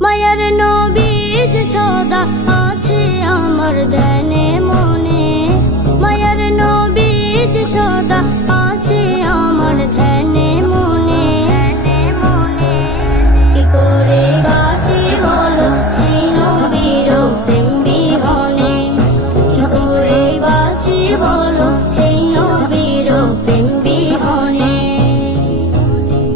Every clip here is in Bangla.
মায়ার নবী যে সদা আছে আমার ধ্যানে মনে, মায়ার নবী যে সদা আছে আমার ধ্যানে মনে। কি করে বাঁচি বলো সেই নবীর প্রেম বিহনে, কি করে বাঁচি বলো সেই নবীর প্রেম বিহনে।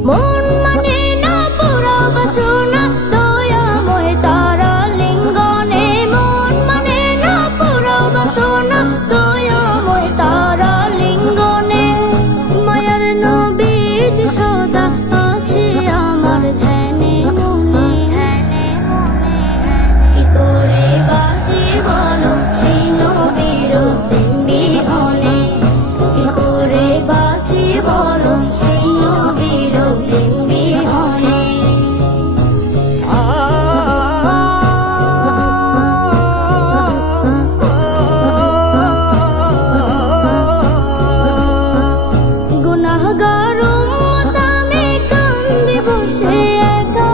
মন মানে না পুরা বাসনা দয়াময় তারা লিঙ্গনে, মন মানে না পুরা বাসনা দয়াময় তারা লিঙ্গনে। মায়ার নবী যে সদা আছে আমার ধ্যানে মনে, কি করে বাঁচি বলো সেই নবীর প্রেম বিহনে, কি করে বাঁচি বলো সেই নবীর প্রেম বিহনে। গুনাহগার উম্মত আমি কান্দি বসে একা,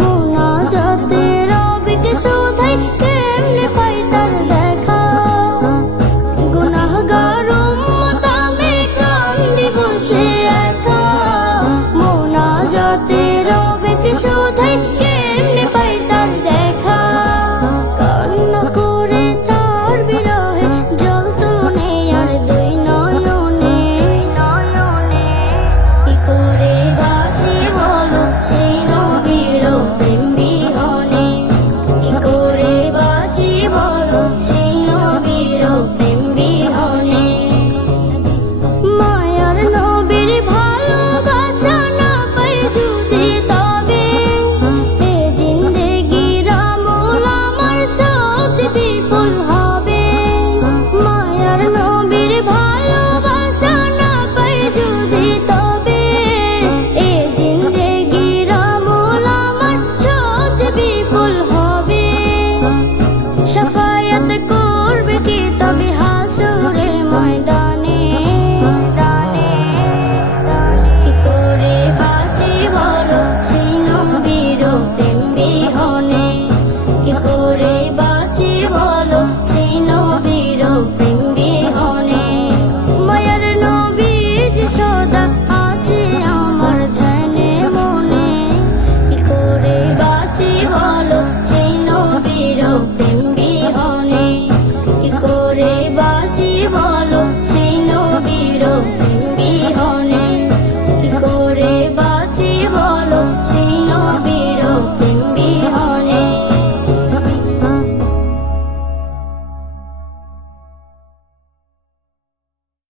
মুনাজাতে রবিকে শোধাই কেমনে পাই তার দেখা। গুনাহগার উম্মত আমি কান্দি বসে একা, মুনাজাতে রবিকে শোধাই